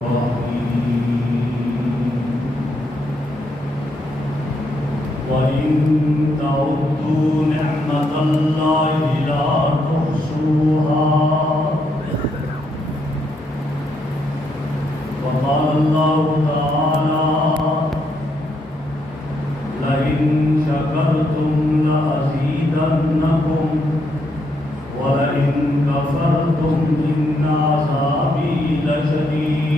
وَإِن تَعُدُّوا نِعْمَةَ اللَّهِ لَا تُحْصُوهَا وقال الله تعالى لئن شكرتم لأزيدنكم ولئن كفرتم إن عذابي لشديد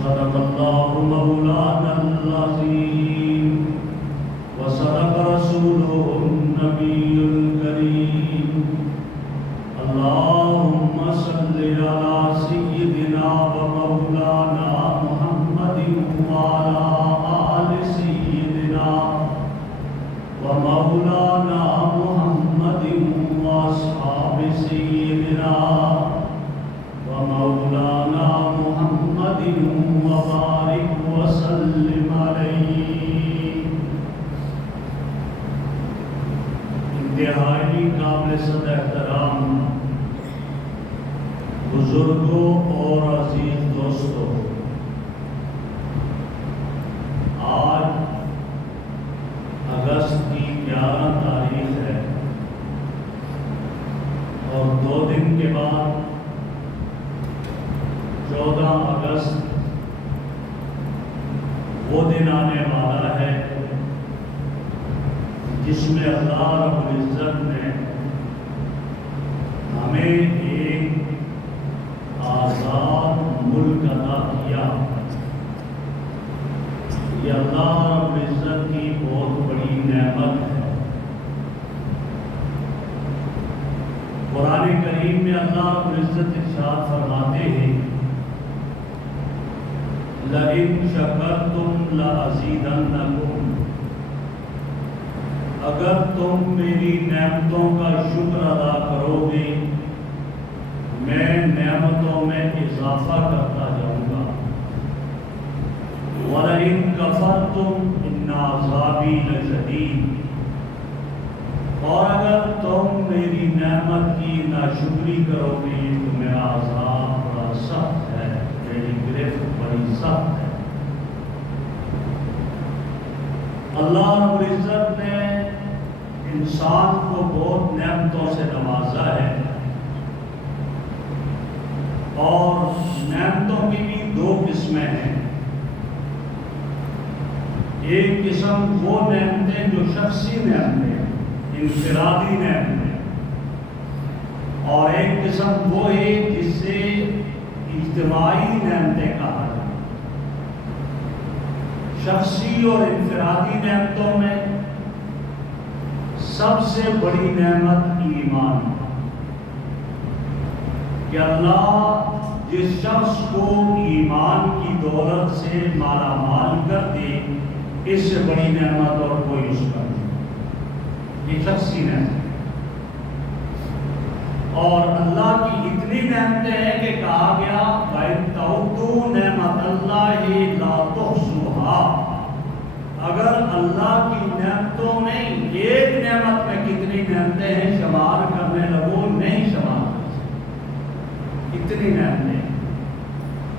صدق الله مولانا العظيم وصدق رسوله النبي الكريم اللهم صل على سيدنا ومولانا محمد وعلى آل سيدنا ومولانا محمد وأصحاب سيدنا ومولانا محمد وبارك وسلم عليه. انتہائی قابل صد احترام بزرگوں اور عزیز دوستوں، آج اگست کی 11 تاریخ ہے اور 2 دن کے بعد 14 اگست وہ دن آنے والا ہے جس میں اللہ رب العزت نے ہمیں ایک آزاد ملک عطا کیا. یہ اللہ رب العزت کی بہت بڑی نعمت ہے. قرآن کریم میں اللہ رب العزت ارشاد فرماتے ہیں لئن شکرتم لأزیدنکم، اگر تم میری نعمتوں کا شکر ادا کرو گے میں نعمتوں میں اضافہ کرتا جاؤں گا. وَلَئِن كَفَرْتُمْ إِنَّ عَذَابِي لَشَدِيدٌ، اور اگر تم میری نعمت کی ناشکری کرو گے تو میرا عذاب بڑا سخت ہے، میری گرفت بڑی سخت ہے. اللہ رب العزت نے انسان کو بہت نعمتوں سے نوازا ہے، اور نعمتوں کی بھی 2 قسمیں ہیں. ایک قسم وہ نعمتیں جو شخصی نعمتیں، انفرادی نعمتیں، اور ایک قسم وہ ہے جس سے اجتماعی نعمتیں کہا جاتا ہے. شخصی اور انفرادی نعمتوں میں سب سے بڑی نعمت ایمان ہے کہ اللہ جس شخص کو ایمان کی دولت سے مالا مال کر دے، اس سے بڑی نعمت اور کوئی اس کا نہیں. یہ شخصی نعمت. اور اللہ کی اتنی نعمتیں ہیں کہ کہا گیا وَإِن تَعُدُّوا نِعْمَتَ اللَّهِ لَا تُحْصُوهَا، اگر اللہ کی نعمتوں میں ایک نعمت میں کتنی نعمتیں ہیں شمار کرنے لگو نہیں شمار کر سکتے، اتنی نعمتیں.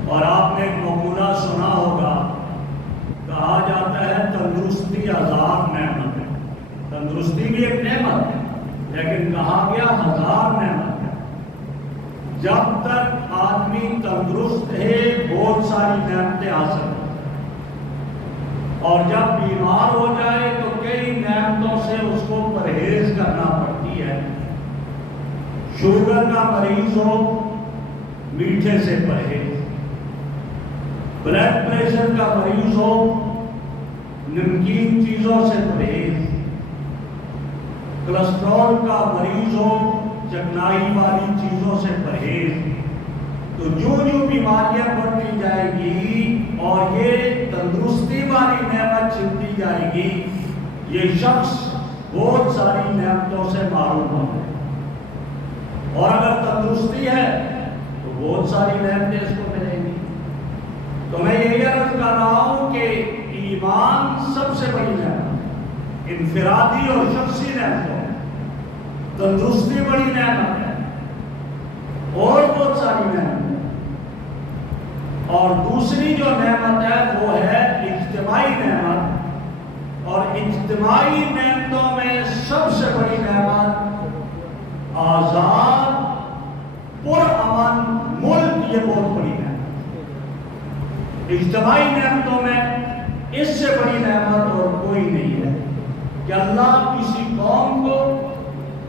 اور آپ نے ایک مقولہ سنا ہوگا، کہا جاتا ہے تندرستی 1000 نعمت ہے. تندرستی بھی ایک نعمت ہے، لیکن کہا گیا 1000 نعمت ہے. جب تک آدمی تندرست ہے بہت ساری نعمتیں حاصل ہیں، اور جب بیمار ہو جائے تو کئی نعمتوں سے اس کو پرہیز کرنا پڑتی ہے. شوگر کا مریض ہو میٹھے سے پرہیز، بلڈ پریشر کا مریض ہو نمکین چیزوں سے پرہیز، کولسٹرول کا مریض ہو چکنائی والی چیزوں سے پرہیز. تو جو بیماریاں بڑھتی جائے گی اور یہ تندرستی والی نعمت چھپتی جائے گی، یہ شخص بہت ساری نعمتوں سے محروم ہو جائے. اور اگر تندرستی ہے تو بہت ساری نعمتیں اس کو ملیں گی. تو میں یہ عرض کر رہا ہوں کہ ایمان سب سے بڑی نعمت، انفرادی اور شخصی نعمتوں، تندرستی بڑی نعمت ہے. اور بہت ساری نعمت. اور دوسری جو نعمت ہے وہ ہے اجتماعی نعمت. اور اجتماعی نعمتوں میں سب سے بڑی نعمت آزاد پرامن ملک، یہ بہت بڑی نعمت. اجتماعی نعمتوں میں اس سے بڑی نعمت اور کوئی نہیں ہے کہ اللہ کسی قوم کو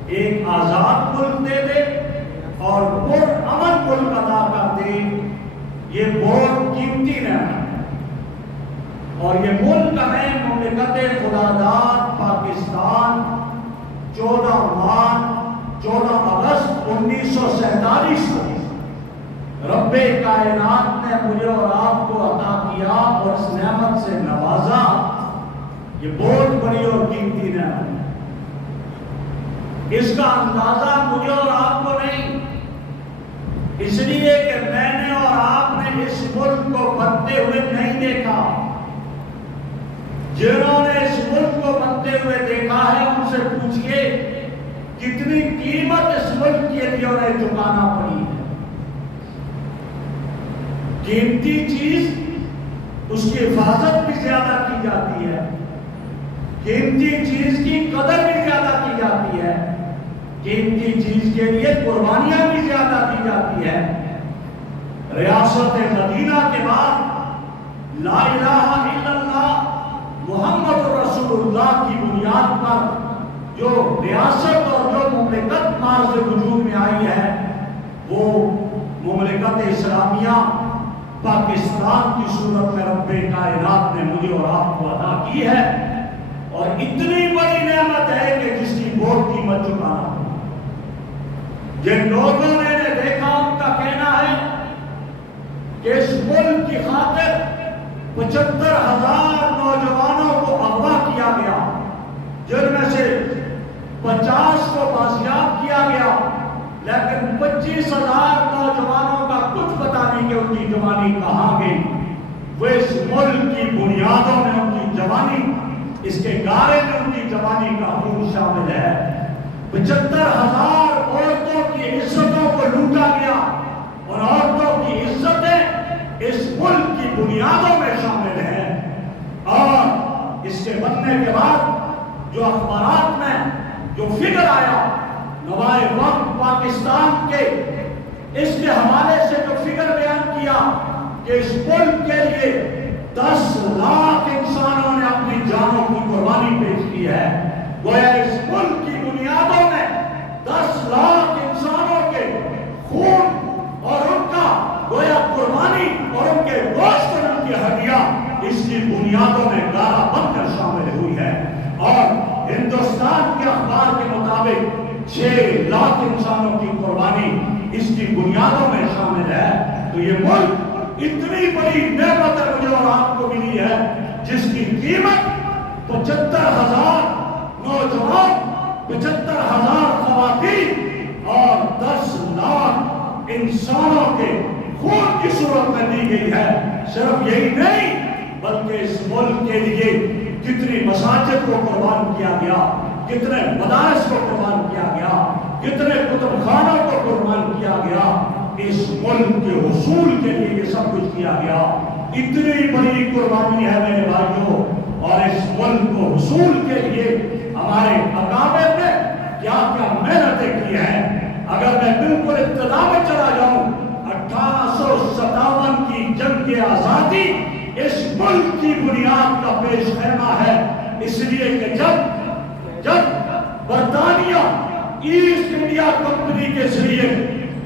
ایک آزاد ملک دے دے اور پرامن ملک عطا کر دے. یہ بہت قیمتی نعمت ہے. اور یہ ملک ہمیں مملکت خدا داد پاکستان 14 اگست 1947 کو رب کائنات نے مجھے اور آپ کو عطا کیا اور اس نعمت سے نوازا. یہ بہت بڑی اور قیمتی نعمت ہے. اس کا اندازہ مجھے اور آپ کو نہیں، اس لیے کہ میں نے اور آپ نے اس ملک کو بنتے ہوئے نہیں دیکھا. جنہوں نے اس ملک کو بنتے ہوئے دیکھا ہے ان سے پوچھئے کتنی قیمت اس ملک کے لیے انہیں چکانا پڑی ہے. قیمتی چیز اس کی حفاظت بھی زیادہ کی جاتی ہے، قیمتی چیز کی قدر بھی زیادہ کی جاتی ہے، قیمتی چیز کے لیے قربانیاں بھی زیادہ کی جاتی ہے. ریاست مدینہ کے بعد لا الہ الا اللہ محمد رسول اللہ کی بنیاد پر جو ریاست اور جو مملکت مارز وجود میں آئی ہے وہ مملکت اسلامیہ پاکستان کی صورت میں رب کائنات نے مجھے اور آپ کو عطا کی ہے. اور اتنی بڑی نعمت ہے کہ جس کی بہت قیمت چکانا ہے. جن لوگوں نے دیکھا ان کا کہنا ہے کہ اس ملک کی خاطر 75,000 نوجوانوں کو اغوا کیا گیا، جن میں سے 50 کو بازیاب کیا گیا، لیکن 25,000 نوجوانوں کا کچھ پتہ نہیں کہ ان کی جوانی کہاں گئی. وہ اس ملک کی بنیادوں میں ان کی جوانی، اس کے گارے میں ان کی جوانی کا خون شامل ہے. 75,000 عورتوں کی عزتوں کو لوٹا گیا اور عورتوں کی عزتیں اس ملک کی بنیادوں میں شامل ہیں. اور اس کے بننے کے بعد جو اخبارات میں جو فگر آیا، نوائے وقت پاکستان کے اس کے حوالے سے جو فگر بیان کیا کہ اس ملک کے لیے 10 لاکھ انسانوں نے اپنی جانوں کی قربانی پیش کی ہے. گویا اس ملک کی بنیادوں میں 10 لاکھ انسانوں کے خون اور ان کا گویا قربانی اور ان کے گوشت اور ان کی ہڈیاں اس کی بنیادوں میں گارا بن کر شامل ہوئی ہے. اور ہندوستان کے اخبار کے مطابق 6 لاکھ انسانوں کی قربانی اس کی بنیادوں میں شامل ہے. تو یہ ملک اتنی بڑی نعمت مجھے اور آپ کو ملی ہے جس کی قیمت 75,000 نوجوان، 75,000 خواتین اور 10 لاکھ انسانوں کے خون کی صورت میں دی گئی ہے. صرف یہی نہیں بلکہ اس ملک کے لیے کتنی مساجد کو قربان کیا گیا، کتنے مدارس کو قربان کیا گیا، کتنے کتب خانوں کو قربان کیا گیا. اس ملک کے حصول کے لیے یہ سب کچھ کیا گیا. اتنی بڑی قربانی ہے میرے بھائیوں. اور اس ملک کو حصول کے لیے ہمارے اکابر نے کیا کیا محنتیں کی ہیں. اگر میں بالکل ابتدا میں چلا جاؤں، 1857 کی جنگ آزادی اس ملک کی بنیاد کا پیش خیمہ ہے. اس لیے کہ جب برطانیہ ایسٹ انڈیا کمپنی کے ذریعے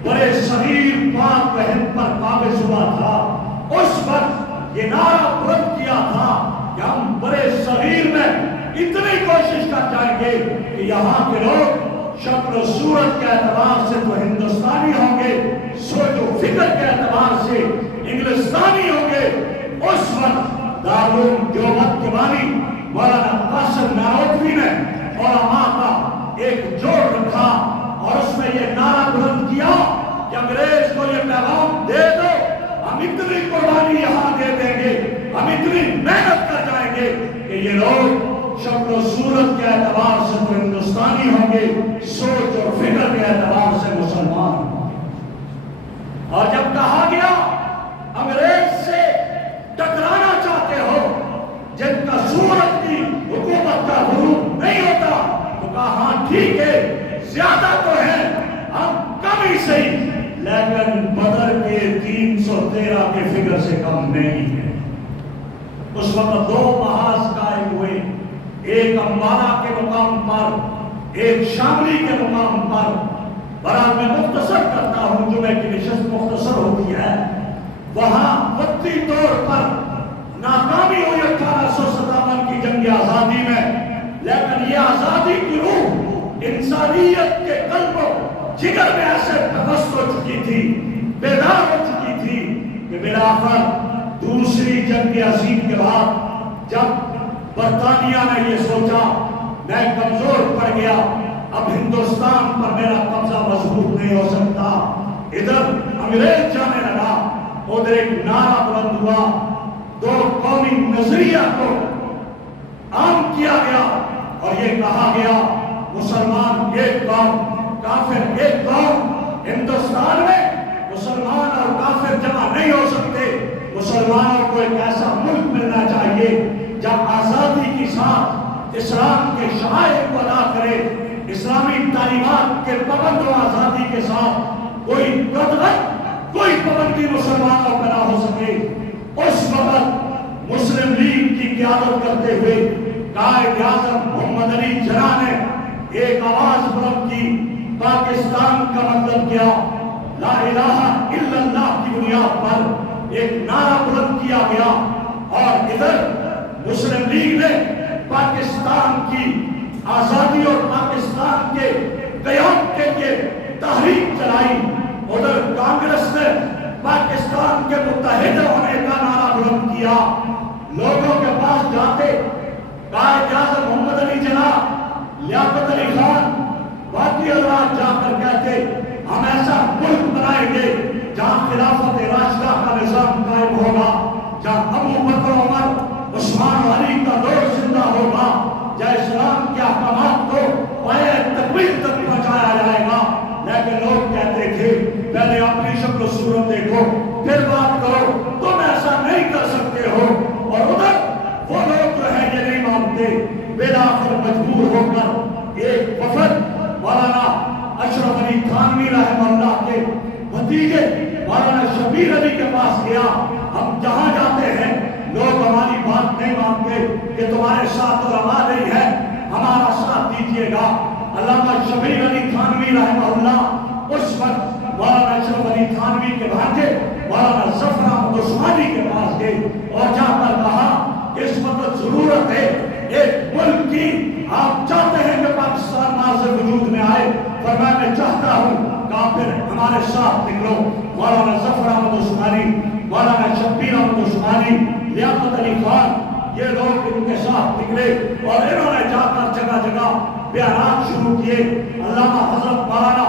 بڑے صغیر پاک و ہند پر قابض ہوا تھا، اس وقت یہ نعرہ بلند کیا تھا کہ ہم بڑے صغیر میں اتنی کوشش کر جائیں گے کہ یہاں کے لوگ شکل و صورت کے اعتبار سے تو ہندوستانی ہوں گے، سوچ و فکر کے اعتبار سے انگلستانی ہوں گے. اس وقت دارالعلوم دیوبند کے بانی مولانا قاسم نانوتوی نے علماء کا ایک جوڑ رکھا اور اس میں یہ نعرہ بلند کیا کہ انگریز کو یہ پیغام دے دو، ہم اتنی قربانی یہاں دے دیں گے، ہم اتنی محنت کر جائیں گے کہ یہ لوگ شکل و صورت کے اعتبار سے تو ہندوستانی ہوں گے، سوچ اور فکر کے اعتبار سے مسلمان ہوں گے. اور جب کہا گیا انگریز سے ٹکرانا چاہتے ہو جن کا صورت کی حکومت کا غروب نہیں ہوتا، تو کہا ہاں ٹھیک ہے، زیادہ تو ہے، ہم کم ہی صحیح، لیکن بدر کے 313 کے فگر سے کم نہیں ہے۔ اس وقت 2 محاذ قائم ہوئے، ایک امبالہ کے مقام پر، ایک شاملی کے مقام پر۔ برحال میں مختصر کرتا ہوں، جمعے کی نشست مختصر ہوتی ہے۔ وہاں وقتی طور پر ناکامی ہوئی 1857 کی جنگ آزادی میں، لیکن یہ آزادی کی روح انسانیت کے قلب و جگر میں ایسے تبث ہو چکی تھی، بیدار ہو چکی تھی کہ بالآخر دوسری جنگ عظیم کے بعد جب برطانیہ نے یہ سوچا میں کمزور پڑ گیا، اب ہندوستان پر میرا قبضہ مضبوط نہیں ہو سکتا، ادھر انگریز جانے لگا، ادھر ایک نعرہ بلند ہوا، 2 قومی نظریہ کو عام کیا گیا اور یہ کہا گیا مسلمان ایک قوم، کافر ایک قوم۔ ہندوستان میں مسلمان اور کافر جمع نہیں ہو سکتے، مسلمانوں کو ایک ایسا ملک ملنا چاہیے جب آزادی کے ساتھ اسلام کے شعائر کو ادا کرے، اسلامی تعلیمات کے پابند و آزادی کے ساتھ کوئی قدغن، کوئی پابندی مسلمانوں کا نہ ہو سکے۔ اس وقت مسلم لیگ کی قیادت کرتے ہوئے قائد اعظم محمد علی جناح نے ایک آواز بلند کی، پاکستان کا مطلب کیا، لا الہ الا اللہ کی بنیاد پر ایک نعرہ بلند کیا گیا، اور ادھر مسلم لیگ نے پاکستان کی آزادی اور پاکستان کے قیام کے لیے تحریک چلائی، ادھر کانگریس نے پاکستان کے متحد ہونے کا نعرہ بلند کیا۔ لوگوں کے پاس جاتے قائد اعظم محمد علی جناح، لیاقت علی خان، باقی حضرات جا کر کہتے ہم ایسا ملک بنائیں گے جہاں خلافت راشدہ کا نظام قائم ہوگا، جہاں ابو بکر عمر عثمان علی کا دور زندہ ہوگا، جہاں اسلام کے احکامات کو پائے تکمیل تک پہنچایا جائے گا۔ لیکن لوگ کہتے تھے پہلے اپنی شکل و صورت دیکھو پھر بات کرو، تم ایسا نہیں کر سکتے ہو، اور ادھر وہ لوگ جو ہے یہ نہیں مانتے۔ بالآخر مجبور ہو کر ایک وفد مولانا اشرف علی تھانوی رحمہ اللہ کے بھتیجے مولانا شبیر علی کے پاس گیا۔ ہم جہاں جاتے ہیں لوگ ہماری بات نہیں مانتے کہ تمہارے ساتھ علماء نہیں ہے، ہمارا ساتھ دیجیے گا۔ علامہ شبیر علی تھانوی رحمہ اللہ اس وقت مولانا اشرف علی تھانوی کے بھانجے مولانا ظفر احمد عثمانی کے پاس گئے اور جا کر کہا کہ اس وقت ضرورت ہے ایک ملک کی، آپ چاہتے ہیں کہ پاکستان ماضی وجود میں آئے، فرمایا میں چاہتا ہوں کافر ہمارے ساتھ نکلو۔ مولانا ظفر احمد عثمانی، مولانا شبیر احمد عثمانی، لیاقت علی خان، یہ لوگ ان کے ساتھ نکلے اور انہوں نے جا کر جگہ جگہ بیانات شروع کیے۔ علامہ حضرت مولانا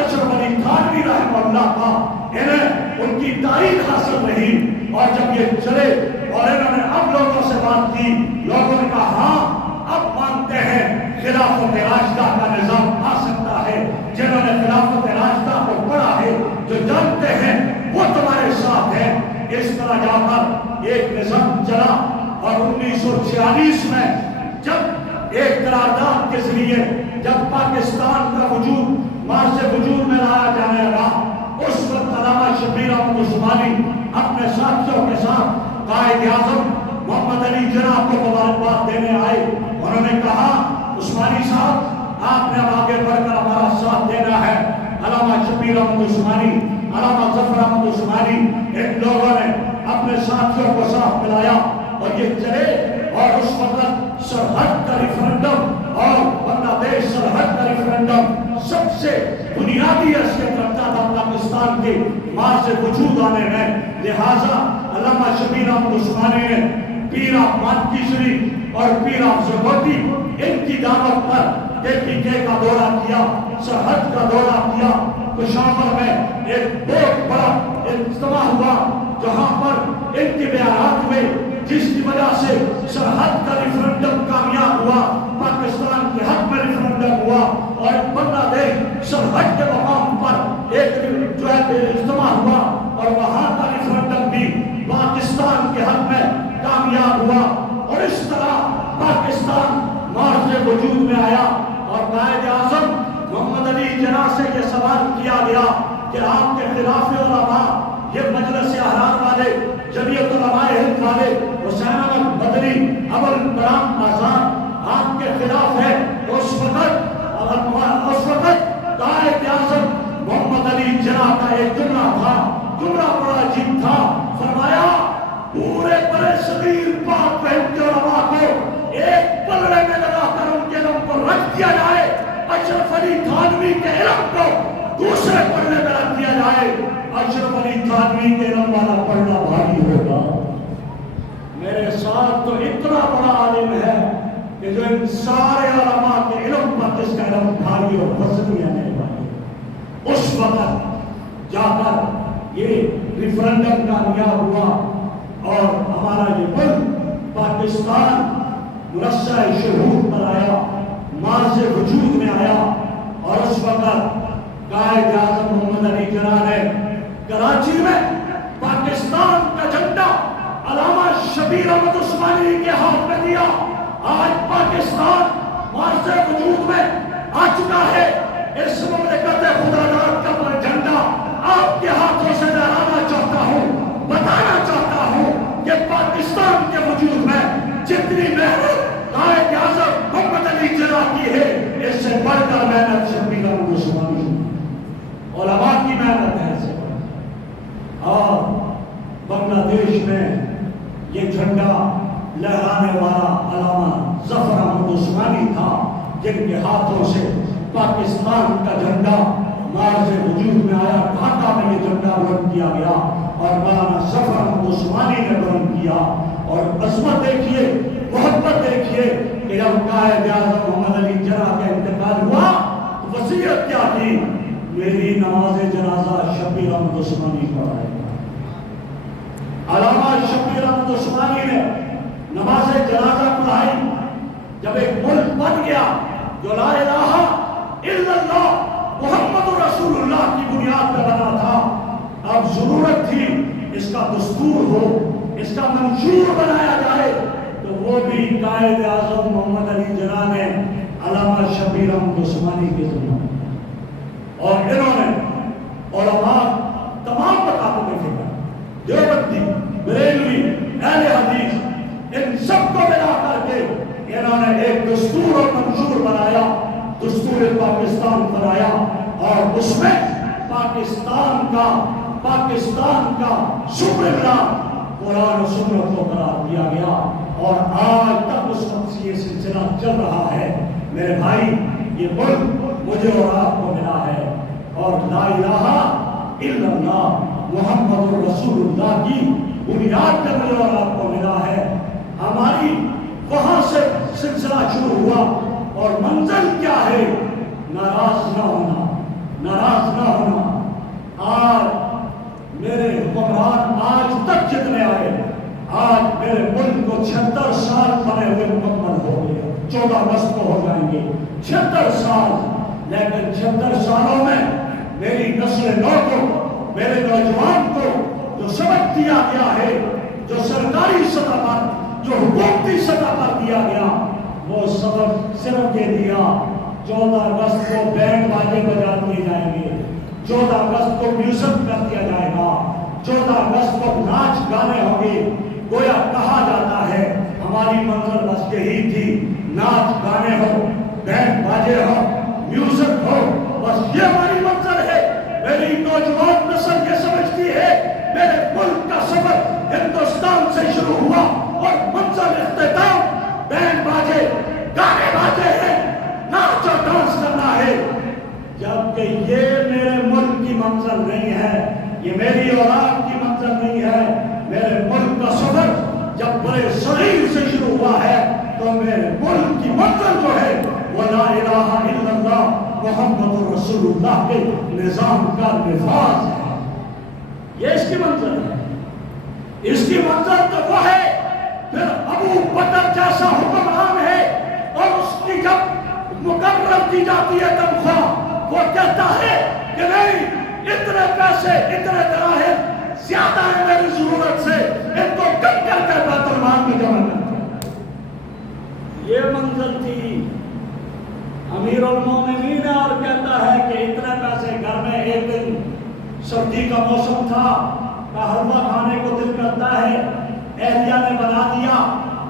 اشرف علی تھانوی رحمہ اللہ کا انہیں ان کی تائید حاصل رہی، اور جب یہ چلے اور انہوں نے اب لوگوں سے بات کی، لوگوں نے کہا ہاں اب مانتے ہیں خلافت راشدہ کا نظام آ سکتا ہے۔ جنہوں نے خلافت راشدہ کو پڑھا ہے، جو جانتے ہیں وہ تمہارے ساتھ ہے۔ اس طرح جا کر ایک نظام چلا، اور 1946 میں جب ایک قرارداد کے ذریعے جب پاکستان کا وجود مارچ وجود میں لایا جانے لگا، اس وقت علامہ شبیر احمد عثمانی اپنے ساتھیوں کے ساتھ قائد اعظم محمد علی جناح کو مبارکباد دینے آئے۔ انہوں نے کہا عثمانی صاحب آپ نے اب آگے بڑھ کر ہمارا ساتھ دینا ہے۔ علامہ شبیر احمد عثمانی، علامہ ظفر احمد عثمانی، ان لوگوں نے اپنے ساتھیوں کو ساتھ ملایا اور یہ چلے، اور اس وقت سرحد کا ریفرنڈم اور بنگلہ دیش سرحد کا ریفرنڈم سب سے بنیادی حیثیت رکھتا تھا پاکستان کے مارچ وجود آنے میں۔ لہٰذا علامہ شبیر احمد عثمانی نے پیر آف مانکیشری اور پیر آف زگوٹی ان کی دعوت پر KPK کا دورہ کیا، سرحد کا دورہ کیا۔ پشاور میں ایک بہت بڑا اجتماع ہوا جہاں پر ان کے بیانات ہوئے، جس کی وجہ سے سرحد کا ریفرنڈم کامیاب ہوا، پاکستان کے حق میں ریفرنڈم ہوا، اور بنگلہ دیش سرحد کے مقام پر ایک جو ہے اجتماع ہوا خلاف علماء، یہ مجلس احرار والے، جمعیت علماء ہند والے، حسین احمد مدنی، ابو الکلام آزاد آپ کے خلاف ہے، تو اس وقت قائد اعظم محمد علی جناح کا ایک جملہ تھا، جملہ بڑا عجیب تھا، فرمایا پورے برے صغیر پاک فہم کے علماء کو ایک پلڑے میں لگا کر ان کے علم کو رکھ دیا جائے، اشرف علی تھانوی کے علم کو دوسرے پلڑے میں رکھ دیا جائے، اشرف علی تھانوی کے علم والا پڑھنا بھاری ہوگا۔ میرے ساتھ تو اتنا بڑا عالم ہے کہ جو ان سارے علماء کے علم پر جس کا علم بھاری اور وزنی ہے، اس وقت جا کر یہ ریفرنڈم کامیاب ہوا اور ہمارا یہ ملک پاکستان مرصع شہود پر آیا، مارز وجود میں آیا، اور اس وقت قائد اعظم محمد علی جناح نے کراچی میں پاکستان کا جھنڈا علامہ شبیر احمد عثمانی کے ہاتھ میں دیا۔ آج پاکستان مارز وجود میں آ چکا ہے، اس مملکت خدا داد کا جھنڈا آپ کے ہاتھوں سے لہرانا چاہتا ہوں، بتانا چاہتا ہوں کہ پاکستان کے وجود میں جتنی محنت قائد اعظم محمد علی جناح کی ہے، اس سے بڑھ کر محنت شبیر احمد عثمانی علماء کی محنت ہے اس سے بڑھ۔ اور بنگلہ دیش میں یہ جھنڈا لہرانے والا علامہ ظفر احمد عثمانی تھا، جن کے ہاتھوں سے پاکستان کا جھنڈا مارز وجود میں آیا، ڈھاکہ میں یہ جھنڈا بلند کیا گیا اور مولانا ظفر احمد عثمانی نے بلند کیا۔ اور عظمت دیکھیے، محبت دیکھیے کہ جب قائد اعظم محمد علی جناح کا انتقال ہوا تو وصیت کیا کی؟ میری نماز جنازہ شبیر احمد عثمانی پڑھائے گا۔ علامہ شبیر احمد عثمانی نے نماز جنازہ پڑھائی۔ جب ایک ملک بن گیا جو لا الہ الا اللہ محمد رسول اللہ کی بنیاد پہ بنا تھا، اب ضرورت تھی اس کا دستور ہو، اس کا منشور بنایا جائے، تو وہ بھی قائد اعظم محمد علی جناح نے علامہ شبیر احمد عثمانی کے ذریعے، اور انہوں نے علماء تمام مکاتب میں فکر، دیوبندی، بریلوی، اہل حدیث، ان سب کو ملا کر کے انہوں نے ایک دستور اور منشور بنایا، دستور پاکستان بنایا، اور اس میں پاکستان کا سپریم لا قرآن و سنت کو قرار دیا گیا، اور آج تک اس وقت سے یہ سلسلہ چل رہا ہے۔ میرے بھائی، یہ ملک مجھے اور آپ کو ملا ہے، اور لا الہ الا اللہ محمد رسول اللہ کی بنیاد پر مجھے اور آپ کو ملا ہے۔ ہماری وہاں سے سلسلہ شروع ہوا، اور منزل کیا ہے؟ ناراض نہ ہونا، ناراض نہ ہونا۔ آج میرے حکمران آج تک جتنے آئے، آج میرے ملک کو 76 سال بنے ہوئے مکمل ہو گئے، 14 اگست کو ہو جائیں گے 76 سال، لیکن 76 سالوں میں میری نسل نو کو، میرے نوجوان کو جو سبق دیا گیا ہے، جو سرکاری سطح پر، جو حکومتی سطح پر دیا گیا، وہ سبق صرف یہ دیا 14 اگست کو بینڈ باجے بجا دیے جائیں گے، 14 اگست کو میوزک کر دیا جائے گا، 14 اگست کو ناچ گانے ہوں گے۔ گویا کہا جاتا ہے ہماری منظر بس یہی تھی، ناچ گانے ہو، بینڈ باجے ہو، میوزک ہو، بس یہ ہماری منظر ہے۔ میری نوجوان نسل یہ سمجھتی ہے میرے ملک کا سفر ہندوستان سے شروع ہوا اور منظر اختتام بینڈ باجے گانے باجے ہیں، ناچ اور ڈانس کرنا ہے، جبکہ یہ میرے ملک کی منظر نہیں ہے، یہ میری اولاد کی منظر نہیں ہے۔ میرے ملک کا سفر جب بڑے صغیر سے شروع ہوا ہے تو میرے ملک کی منظر جو ہے وہ لا الہ الا اللہ محمد رسول اللہ کے نظام کا نفاذ ہے، یہ اس کی منظر ہے۔ اس کی منظر تو وہ ہے پھر ابو بکر جیسا حکمران ہے، اور اس کی جب مقرر کی جاتی ہے تنخواہ، وہ کہتا ہے کہ نہیں، اتنے پیسے، اتنے دراہم زیادہ ہے میری ضرورت سے، ان کو کم کر کے بیت المال میں جمع کرتا ہے۔ یہ منظر تھی امیر المومنین، اور کہتا ہے کہ اتنے پیسے گھر میں ایک دن سردی کا موسم تھا، کہا حلوہ کھانے کو دل کرتا ہے، اہلیہ نے بنا دیا،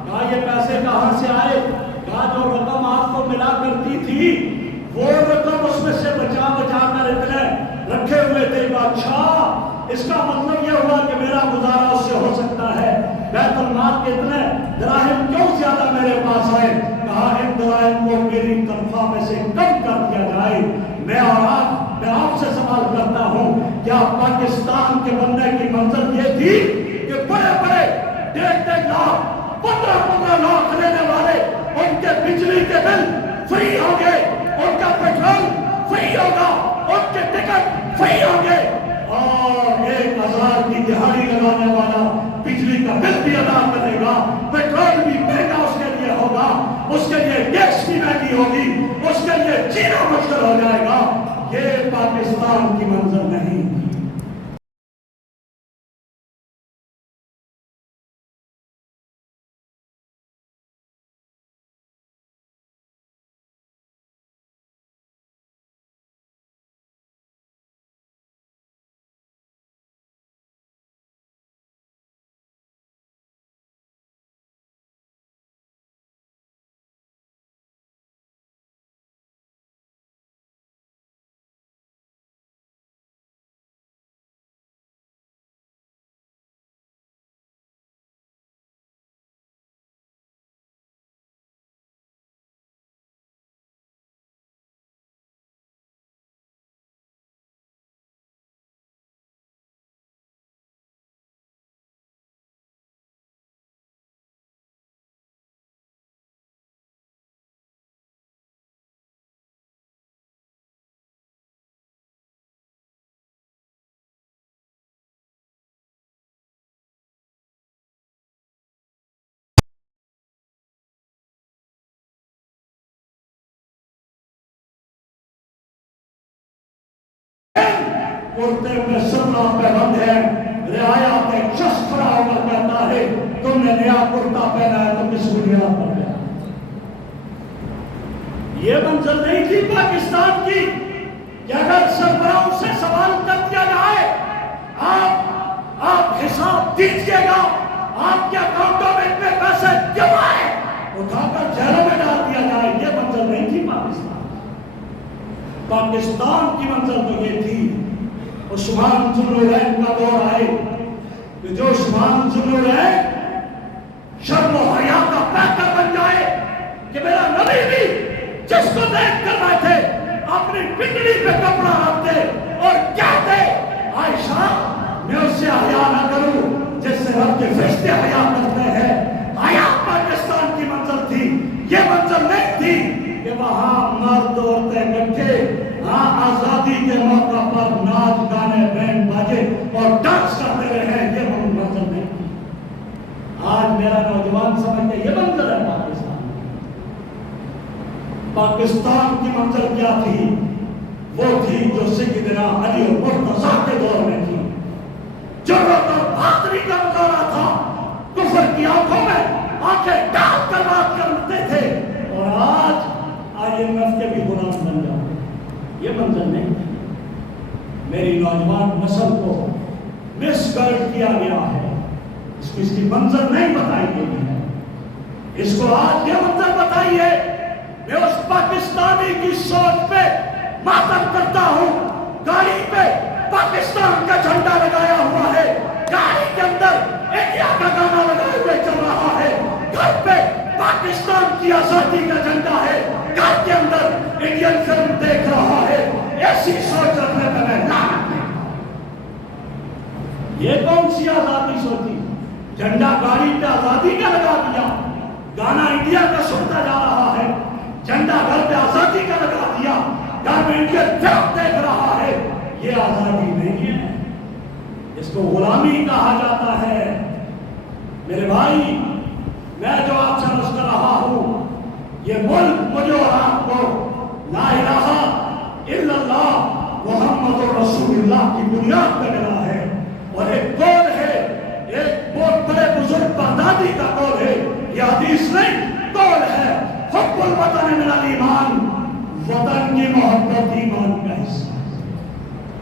کہا یہ پیسے کہاں سے آئے؟ کہا جو رقم آپ کو ملا کرتی تھی وہ رقم اس میں سے بچا بچا کر اتنے رکھے ہوئے تھے۔ اچھا، اس کا مطلب یہ ہوا کہ میرا گزارا اس سے ہو سکتا ہے، بیت المال کے اتنے دراہم کیوں زیادہ میرے پاس آئے؟ کہا ان دراہم کو میری تنخواہ میں سے کم کر دیا جائے۔ میں آپ سے سوال کرتا ہوں، کیا پاکستان کے بننے کی منزل یہ تھی کہ بڑے بڑے 1.5 لاکھ 15 لاکھ لینے والے ان کے بجلی کے بل فری ہوں گے، ان کا پیٹرول فری ہوگا، ان کے ٹکٹ فری ہوں گے، اور 1000 کی دہاڑی لگانے والا بجلی کا بل بھی ادا کرے گا، پیٹرول بھی مہنگا اس کے لیے ہوگا، اس کے لیے گیس بھی مہنگی ہوگی، اس کے لیے جینا مشکل ہو جائے گا؟ یہ پاکستان کی منظر نہیں۔ کرتے میں سننا پابند ہے، رعایا پہ ایک شخص کھڑا ہو کر کہتا ہے تم نے نیا کرتا پہنا ہے تو کس بنیاد پر پہنا؟ یہ منزل نہیں تھی پاکستان کی کہ اگر سربراہوں سے سوال کر دیا جائے آپ حساب دیجئے گا، آپ کے اکاؤنٹوں میں اتنے پیسے کیوں آئے، اٹھا کر جیلوں میں ڈال دیا جائے۔ یہ منزل نہیں تھی پاکستان کی منزل تو یہ تھی عثمان ذوالنورین کا دور آئے کہ جو عثمان ذوالنورین شرم و حیا کا پیکر بن جائے کہ میرا نبی بھی جس کو دیکھ کر بیٹھے اپنی پنڈلی پہ کپڑا رکھتے اور کہتے عائشہ میں اس سے حیا نہ کروں جس سے رب کے فرشتے حیا کرتے ہیں۔ حیا پاکستان کی منزل تھی، یہ منزل نہیں تھی کہ وہاں مرد عورتیں اکٹھے آزادی کے موقع پر ناچ گانے بینڈ باجے اور ڈانس کرتے رہے۔ یہ منظر نہیں تھی۔ آج میرا نوجوان سمجھتے یہ منظر ہے پاکستان کی منظر کیا تھی؟ وہ تھی جو سیدنا علی اور مرتضیٰ کے دور میں تھی، جرأت اور بہادری کا مظاہرہ تھا، کفر کی آنکھوں میں آنکھیں ڈال کر بات کرتے تھے، اور آج IMF کے بھی غلام بن جاتے۔ یہ منظر نہیں ہے۔ میری نوجوان نسل کو مس گائیڈ کیا گیا ہے، اس کو اس کی منظر نہیں بتائی گئی ہے، اس کو آج یہ منظر بتائی ہے۔ میں اس پاکستانی کی سوچ پہ ماتم کرتا ہوں، گاڑی پہ پاکستان کا جھنڈا لگایا ہوا ہے، گاڑی کے اندر انڈیا کا گانا لگائے ہوئے چل رہا ہے، گھر پہ پاکستان کی آزادی کا جھنڈا ہے، گھر کے اندر انڈین فلم دیکھ رہا ہے۔ ایسی سوچ رکھنے پہ میں لعنت دیتا ہوں۔ یہ کون سی آزادی سوچی؟ جھنڈا گاڑی پہ آزادی کا لگا دیا، گانا انڈیا کا سنتا جا رہا ہے، جھنڈا گھر پہ آزادی کا لگا دیا، گھر میں انڈین فلم دیکھ رہا ہے۔ یہ آزادی نہیں ہے، اس کو غلامی کہا جاتا ہے۔ میرے بھائی، میں جو آپ سے عرض کر رہا ہوں، یہ ملک مجھے اور آپ کو لا الہ الا اللہ محمد رسول اللہ کی بنیاد پہ ملا ہے، اور ایک قول ہے، ایک بہت بڑے بزرگ بغدادی کا قول ہے، یہ حدیث نہیں قول ہے، حب الوطن من الایمان، وطن کی محبت ایمان کا حصہ ہے۔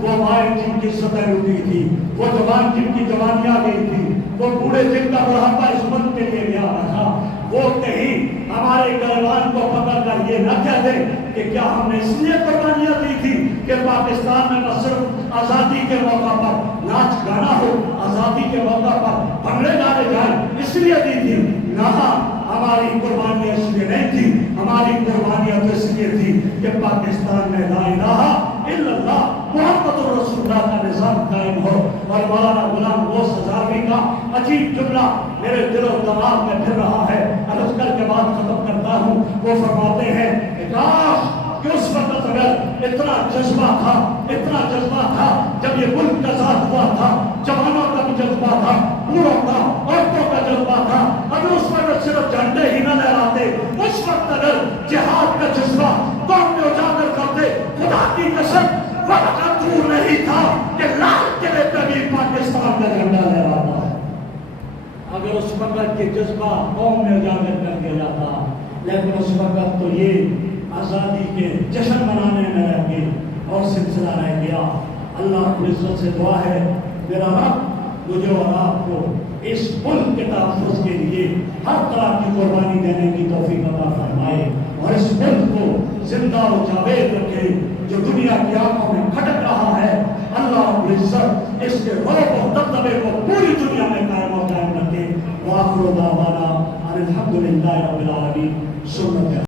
وہ مائیں جن کی سطح رکی تھی، وہ جوان جن کی جوانی آ گئی تھی، وہ بوڑھے جن کا بڑھاپا اس ملک کے لیے گیا تھا، وہ کہیں ہمارے گریبان کو پکڑ کر یہ نہ کہہ دے کہ کیا ہم نے اس لیے قربانیاں دی تھی کہ پاکستان میں نہ صرف آزادی کے موقع پر ناچ گانا ہو، آزادی کے موقع پر بھنگڑے گانے جائیں اس لیے دی تھی؟ نہ، ہماری قربانیاں اس لیے نہیں تھی، ہماری قربانیاں تو اس لیے تھی کہ پاکستان میں لا الہ الا اللہ محمد رسول اللہ کا نظام قائم ہو۔ اور مولانا غلام غوث ہزاروی کا عجیب جملہ میرے دل و دماغ میں پھر رہا ہے، عرض کر کے بات ختم کرتا ہوں۔ وہ فرماتے ہیں کہ کاش کہ اس وقت اگر اتنا جذبہ تھا جب یہ ملک آزاد ہوا تھا، جوانوں کا بھی جذبہ تھا، بوڑھوں کا، عورتوں کا جذبہ تھا، اگر اس وقت صرف جھنڈے ہی نہ لہراتے، اس وقت اگر جہاد کا جذبہ قوم میں اجاگر کرتے، خدا کی قسم وقت دور نہیں تھا کہ لال قلعے پہ بھی پاکستان کا جھنڈا لہراتا، اگر اس وقت کے جذبہ قوم میں اجاگر کر دیا جاتا۔ لیکن اس وقت تو یہ آزادی کے جشن منانے میں رہ گئے اور سلسلہ رہ گیا۔ اللہ رب العزت سے دعا ہے میرا رب مجھے اور آپ کو اس ملک کے تحفظ کے لیے ہر طرح کی قربانی دینے کی توفیق عطا فرمائے اور اس ملک کو زندہ و جاوید رکھے۔ جو دنیا کی آنکھوں میں کھٹک رہا ہے، اللہ رب العزت اس کے رعب و دبدبے کو پوری دنیا میں قائم و قائم رکھے۔ وآخر دعوانا ان الحمد للہ رب العالمین۔ سنت